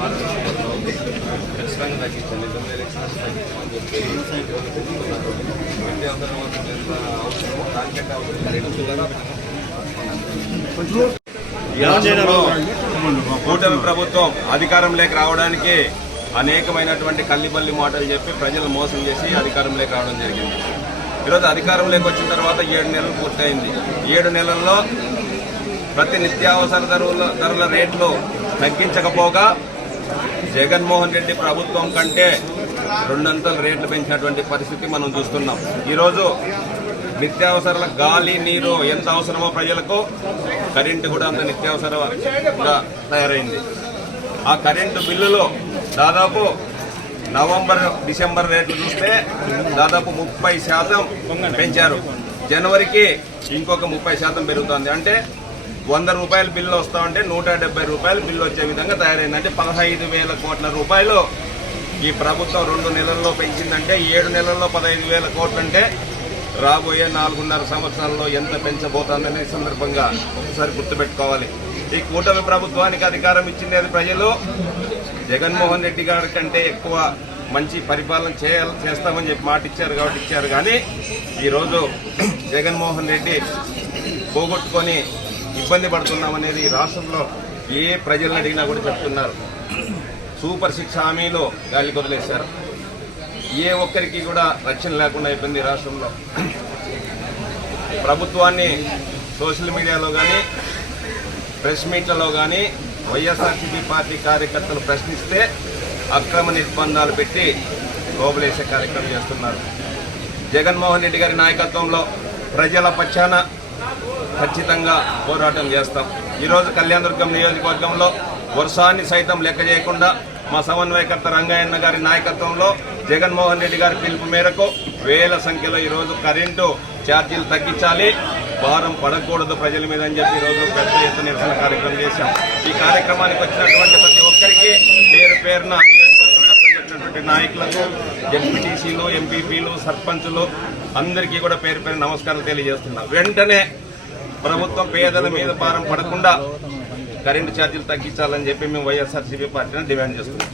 పార్లమెంట్లో ఖచ్చితంగా తగ్గించాలి. 9 ఎలక్షన్స్ తగ్గించమని చెప్పి నిత్యావసర వస్తువులు ఎంత అవసరమో దానికంటే అవసరం కూటమి ప్రభుత్వం అధికారంలోకి రావడానికి అనేకమైనటువంటి కల్లిబల్లి మాటలు చెప్పి ప్రజలు మోసం చేసి అధికారంలోకి రావడం జరిగింది. ఈరోజు అధికారంలోకి వచ్చిన తర్వాత 7 నెలలు పూర్తయింది. 7 నెలల్లో ప్రతి నిత్యావసర ధరల రేట్లు తగ్గించకపోగా జగన్మోహన్ రెడ్డి ప్రభుత్వం కంటే 2 రేట్లు పెంచినటువంటి పరిస్థితి మనం చూస్తున్నాం. ఈరోజు నిత్యావసరాల గాలి నీరు ఎంత అవసరమో ప్రజలకు కరెంటు కూడా అంత నిత్యావసరంగా తయారైంది. ఆ కరెంటు బిల్లులో దాదాపు నవంబర్ డిసెంబర్ రేట్లు చూస్తే దాదాపు 30% పెంచారు. జనవరికి ఇంకొక 30% పెరుగుతోంది. అంటే 100 రూపాయల బిల్లు వస్తా ఉంటే 170 రూపాయల బిల్లు వచ్చే విధంగా తయారైంది. అంటే 15,000 కోట్ల రూపాయలు ఈ ప్రభుత్వం 2 నెలల్లో పెంచిందంటే 7 నెలల్లో 15,000 కోట్లు అంటే రాబోయే 4.5 సంవత్సరాల్లో ఎంత పెంచబోతోందనే సందర్భంగా ఒకసారి గుర్తుపెట్టుకోవాలి. ఈ కూటమి ప్రభుత్వానికి అధికారం ఇచ్చింది ప్రజలు జగన్మోహన్ రెడ్డి గారి కంటే ఎక్కువ మంచి పరిపాలన చేస్తామని చెప్పి మాట ఇచ్చారు కాబట్టి ఇచ్చారు. కానీ ఈరోజు జగన్మోహన్ రెడ్డి పోగొట్టుకొని ఇబ్బంది పడుతున్నామనేది ఈ రాష్ట్రంలో ఏ ప్రజలను అడిగినా కూడా చెప్తున్నారు. సూపర్ 6 హామీలు గాలికి వదిలేశారు. ఏ ఒక్కరికి కూడా రక్షణ లేకుండా అయిపోయింది రాష్ట్రంలో. ప్రభుత్వాన్ని సోషల్ మీడియాలో కానీ ప్రెస్ మీట్లలో కానీ వైఎస్ఆర్సీపీ పార్టీ కార్యకర్తలు ప్రశ్నిస్తే అక్రమ నిర్బంధాలు పెట్టి లోపలేసే కార్యక్రమం చేస్తున్నారు. జగన్మోహన్ రెడ్డి గారి నాయకత్వంలో ప్రజల పక్షాన ఖచ్చితంగా పోరాటం చేస్తాం. ఈరోజు కళ్యాణదుర్గం నియోజకవర్గంలో వర్షాన్ని సైతం లెక్క చేయకుండా మా సమన్వయకర్త రంగయ్యన్న గారి నాయకత్వంలో జగన్మోహన్ రెడ్డి గారి పిలుపు మేరకు వేల సంఖ్యలో ఈరోజు కరెంటు ఛార్జీలు తగ్గించాలి, భారం పడకూడదు ప్రజల మీద అని చెప్పి ఈరోజు పెద్ద ఎత్తున నిరసన కార్యక్రమం చేశాం. ఈ కార్యక్రమానికి వచ్చినటువంటి ప్రతి ఒక్కరికి పేరు పేరున నియోజకవర్గం వ్యాప్తంగా వచ్చినటువంటి నాయకులకు, ఎంపీటీసీలు, ఎంపీపీలు, సర్పంచులు అందరికీ కూడా పేరు పేరు నమస్కారాలు తెలియజేస్తున్నాం. వెంటనే ప్రభుత్వం పేదల మీద భారం పడకుండా కరెంటు ఛార్జీలు తగ్గించాలని చెప్పి మేము వైఎస్ఆర్సీపీ పార్టీని డిమాండ్ చేస్తున్నాం.